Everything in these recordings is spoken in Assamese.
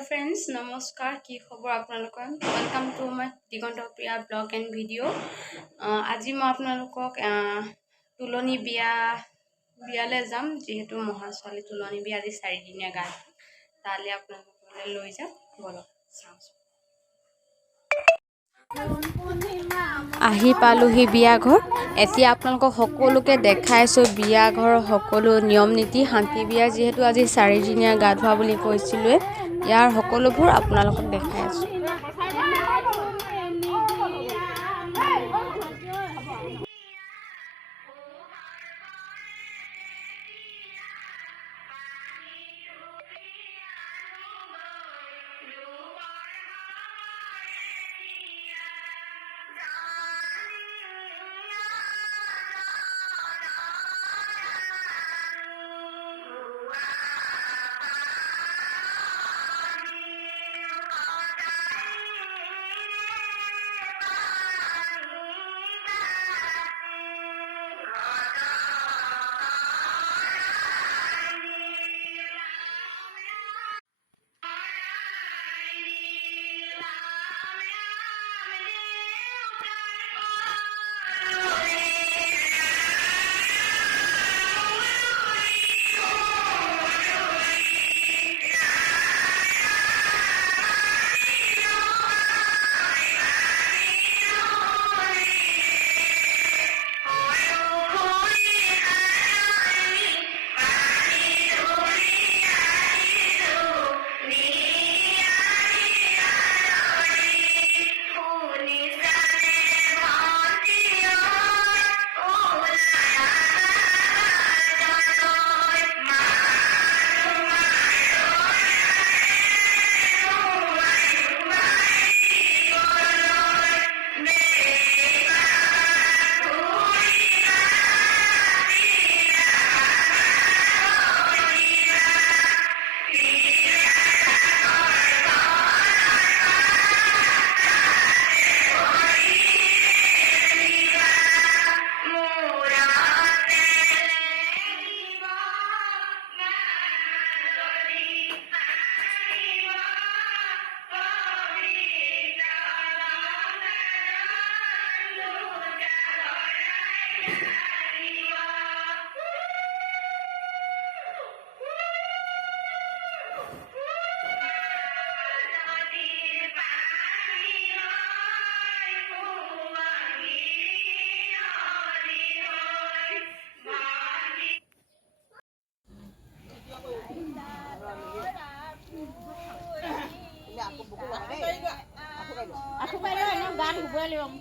हेलो फ्रेंड्स नमस्कार কি খবৰ আপোনালোকৰ welcome to my Diganta Priya blog and video আজি মই আপোনালোকক তুলনি বিয়ালে যাম যেহেতু মহাছোৱালী তুলনি বিয়া আজি 4 দিনীয়া গাত তালে আপোনালোকলৈ লৈ যাম বলক আহি পালোহি বিয়া ঘৰ এতিয়া আপোনালোকক সকলোকে দেখাইছো বিয়া ঘৰৰ সকলো নিয়ম নীতি শান্তি বিয়া যেহেতু আজি 4 দিনীয়া গা ধোৱা বুলি কৈছিলো ইয়াৰ সকলোবোৰ আপোনালোকক দেখাই আছো Aku bayar yang gan gue liom.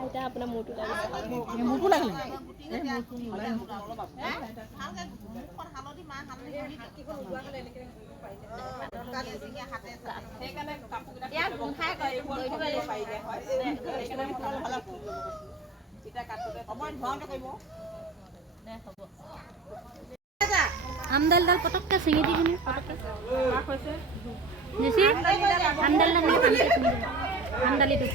আইতা আপোনাৰ মোৰটো লাগিছে মোৰটো লাগিলে আমদাল দাল পটককে চিঙি দি কিনে পটককে নিছি আমদাল দাল মানে চিঙি আমদালিটো